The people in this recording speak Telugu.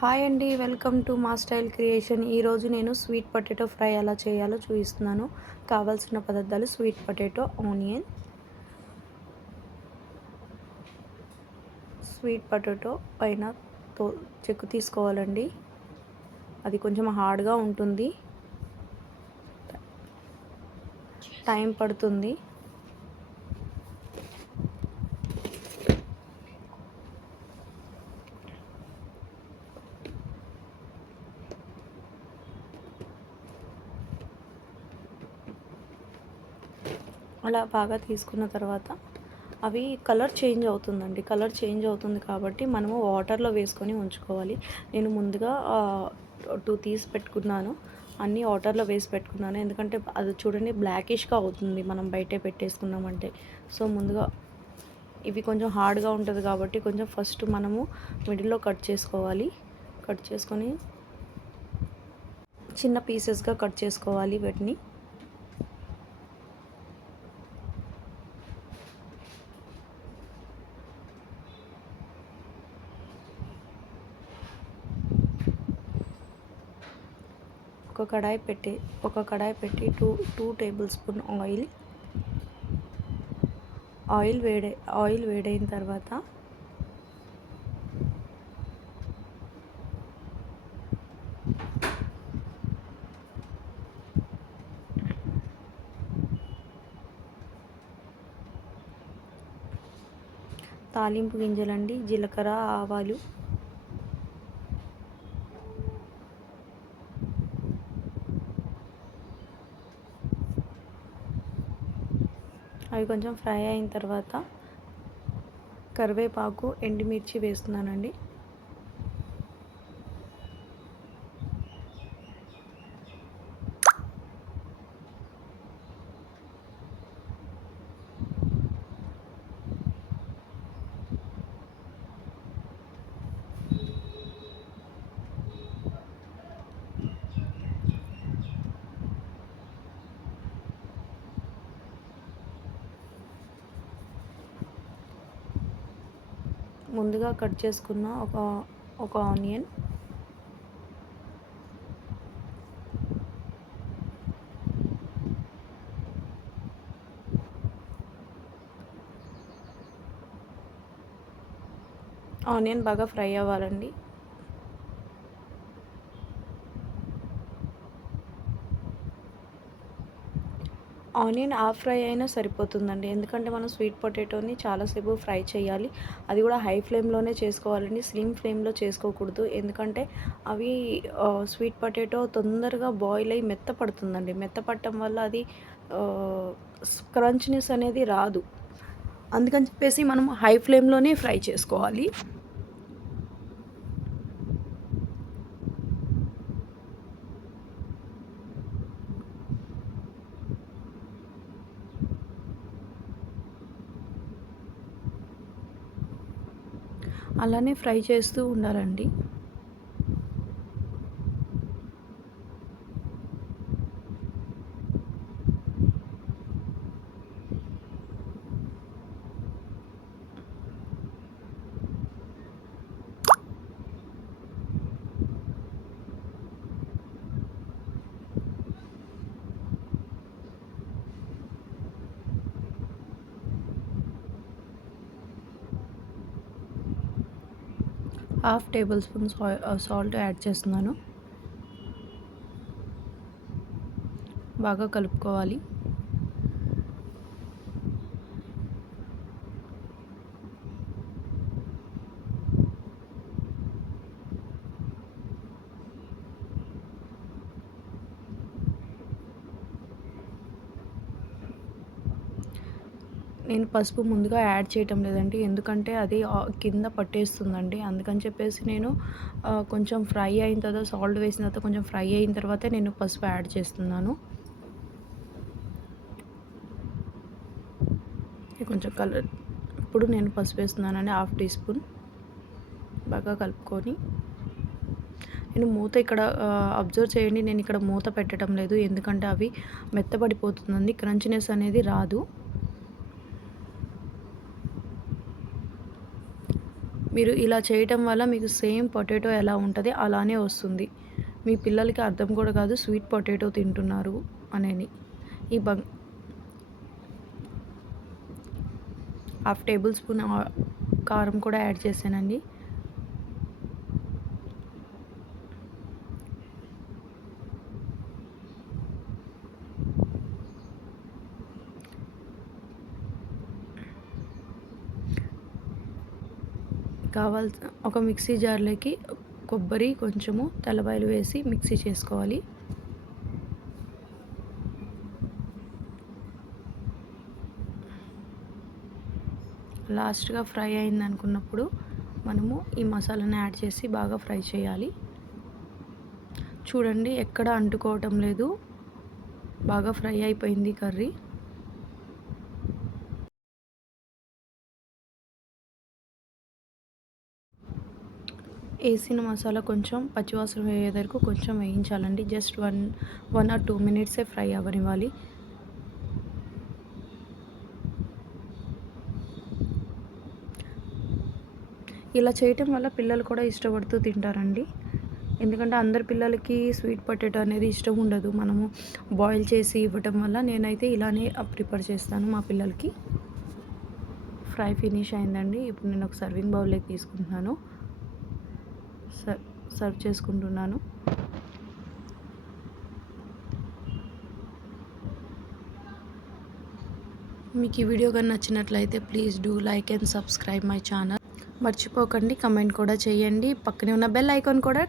హాయ్ అండి, వెల్కమ్ టు మా స్టైల్ క్రియేషన్. ఈరోజు నేను స్వీట్ పొటాటో ఫ్రై ఎలా చేయాలో చూపిస్తున్నాను. కావాల్సిన పదార్థాలు: sweet potato, onion. Sweet potato పైన చెక్కు తీసుకోవాలండి. అది కొంచెం హార్డ్గా ఉంటుంది, టైం పడుతుంది. అలా బాగా తీసుకున్న తర్వాత అవి కలర్ చేంజ్ అవుతుందండి. కలర్ చేంజ్ అవుతుంది కాబట్టి మనము వాటర్లో వేసుకొని ఉంచుకోవాలి. నేను ముందుగా 2 తీసి పెట్టుకున్నాను. అన్నీ వాటర్లో వేసి పెట్టుకున్నాను, ఎందుకంటే అది చూడండి బ్లాకిష్గా అవుతుంది మనం బయటే పెట్టేసుకున్నామంటే. సో ముందుగా ఇవి కొంచెం హార్డ్గా ఉంటుంది కాబట్టి కొంచెం ఫస్ట్ మనము మిడిల్లో కట్ చేసుకోవాలి. కట్ చేసుకొని చిన్న పీసెస్గా కట్ చేసుకోవాలి వీటిని. ఒక కడాయి పెట్టి 2 టేబుల్ స్పూన్ ఆయిల్ వేడైన తర్వాత తాలింపు గింజలండి, జీలకర్ర, ఆవాలు, అవి కొంచెం ఫ్రై అయిన తర్వాత కరివేపాకు, ఎండుమిర్చి వేస్తున్నానండి. ముందుగా కట్ చేసుకున్న ఒక ఆనియన్, ఆనియన్ బాగా ఫ్రై అవ్వాలండి. ఆనియన్ హాఫ్ ఫ్రై అయినా సరిపోతుందండి, ఎందుకంటే మనం స్వీట్ పొటాటోని చాలాసేపు ఫ్రై చేయాలి. అది కూడా హై ఫ్లేమ్లోనే చేసుకోవాలండి, స్లిమ్ ఫ్లేమ్లో చేసుకోకూడదు. ఎందుకంటే అవి స్వీట్ పొటాటో తొందరగా బాయిల్ అయ్యి మెత్తపడుతుందండి. మెత్తపడటం వల్ల అది క్రంచ్నెస్ అనేది రాదు. అందుకని చెప్పేసి మనం హై ఫ్లేమ్లోనే ఫ్రై చేసుకోవాలి. అలానే ఫ్రై చేస్తూ ఉండాలండి. Half table spoon salt add చేస్తున్నాను. బాగా కలుపుకోవాలి. నేను పసుపు ముందుగా యాడ్ చేయటం లేదండి, ఎందుకంటే అది కింద పట్టేస్తుందండి. అందుకని చెప్పేసి నేను కొంచెం ఫ్రై అయిన తర్వాత సాల్ట్ వేసిన తర్వాత కొంచెం ఫ్రై అయిన తర్వాతే నేను పసుపు యాడ్ చేస్తున్నాను. కొంచెం కలర్. ఇప్పుడు నేను పసుపు వేస్తున్నానండి, హాఫ్ టీ స్పూన్. బాగా కలుపుకొని నేను మూత ఇక్కడ అబ్జర్వ్ చేయండి, నేను ఇక్కడ మూత పెట్టడం లేదు, ఎందుకంటే అవి మెత్తబడిపోతుందండి, క్రంచినెస్ అనేది రాదు. మీరు ఇలా చేయటం వల్ల మీకు సేమ్ పొటాటో ఎలా ఉంటది అలానే వస్తుంది. మీ పిల్లలకి అర్థం కూడా కాదు స్వీట్ పొటాటో తింటున్నారు అనని. ఈ హాఫ్ టేబుల్ స్పూన్ కారం కూడా యాడ్ చేశానండి. కావాల్సిన ఒక మిక్సీ జార్లోకి కొబ్బరి కొంచెము తెల్లపాయలు వేసి మిక్సీ చేసుకోవాలి. లాస్ట్గా ఫ్రై అయింది అనుకున్నప్పుడు మనము ఈ మసాలాని యాడ్ చేసి బాగా ఫ్రై చేయాలి. చూడండి ఎక్కడ అంటుకోవటం లేదు, బాగా ఫ్రై అయిపోయింది కర్రీ. వేసిన మసాలా కొంచెం పచ్చివాసన వేయే వరకు కొంచెం వేయించాలండి. జస్ట్ 1 or 2 minutes ఫ్రై అవ్వనివ్వాలి. ఇలా చేయటం వల్ల పిల్లలు కూడా ఇష్టపడుతూ తింటారండి. ఎందుకంటే అందరి పిల్లలకి స్వీట్ పొటాటో అనేది ఇష్టం ఉండదు. మనము బాయిల్ చేసి ఇవ్వటం వల్ల నేనైతే ఇలానే ప్రిపేర్ చేస్తాను మా పిల్లలకి. ఫ్రై ఫినిష్ అయిందండి. ఇప్పుడు నేను ఒక సర్వింగ్ బౌల్లోకి తీసుకుంటున్నాను. సర్వ్ చేసుకుంటున్నాను. మీకు ఈ వీడియో కానీ నచ్చినట్లయితే please do like and subscribe my channel. మర్చిపోకండి కమెంట్ కూడా చేయండి. పక్కనే ఉన్న బెల్ ఐకాన్ కూడా